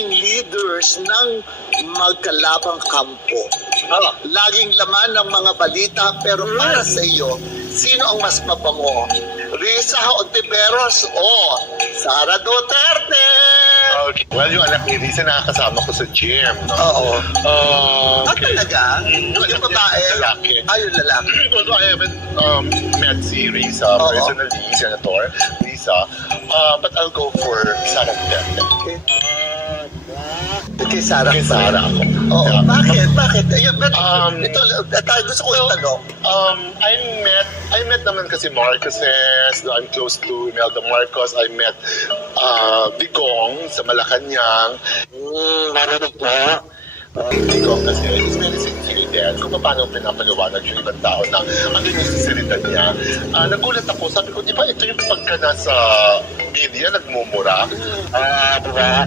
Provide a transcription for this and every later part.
laging leaders ng magkalabang kampo. Laging laman ng mga balita, pero para sa iyo, sino ang mas mabango? Risa Ontiveros o Sara Duterte? Okay. Well, yung anak ni Risa nakakasama ko sa gym. No? Oo. Okay. Talaga? Yung babae? Lalaki. Yung lalaki. Although I haven't met si Risa personally, Senator Risa, but I'll go for Sara Duterte. Kay Sara. Kay Sara ako. Oo. Yeah. Bakit? Ayun, gusto ko itanong. I met naman kasi Marcoses. I'm close to Imelda Marcos. I met Digong sa Malacanang. Narinig po. Digong kasi is very sincere kung paano pinapaliwanag yung ibang tao na ano yung sincerity niya. Nagulat ako, sabi ko, di ba ito yung pagka nasa media, nagmumura? Diba?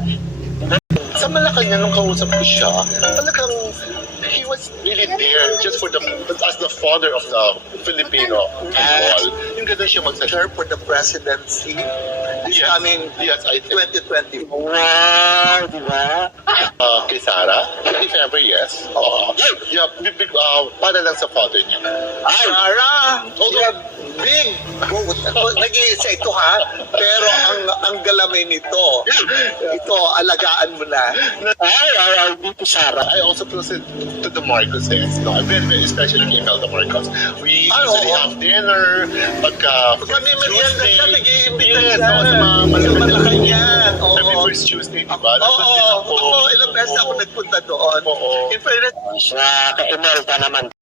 Sa Malacanang, nung kausap ko siya, talagang he was really there just for as the father of the Filipino people. Yung gano'n siya Sure, for the presidency is Yes. coming Yes, I think. 2024. Wow, di ba? Kay Sara, if ever, yes. Yeah, para lang sa father niya. Sara, big vote. Nag-iisa ito ha, pero ang galamay nito, ito, alagaan mo na. Dito Sara. I also close it to the Marcoses. No, I'm very, very especially kay Imelda Marcos. We usually have dinner pagka Kami merienda siya, nag-iimbita yes, siya. sa mga Malacanang. every first Tuesday, di ba? Oo, ilang beses ako nagpunta doon. Oo. In fairness, Sa kay Imelda naman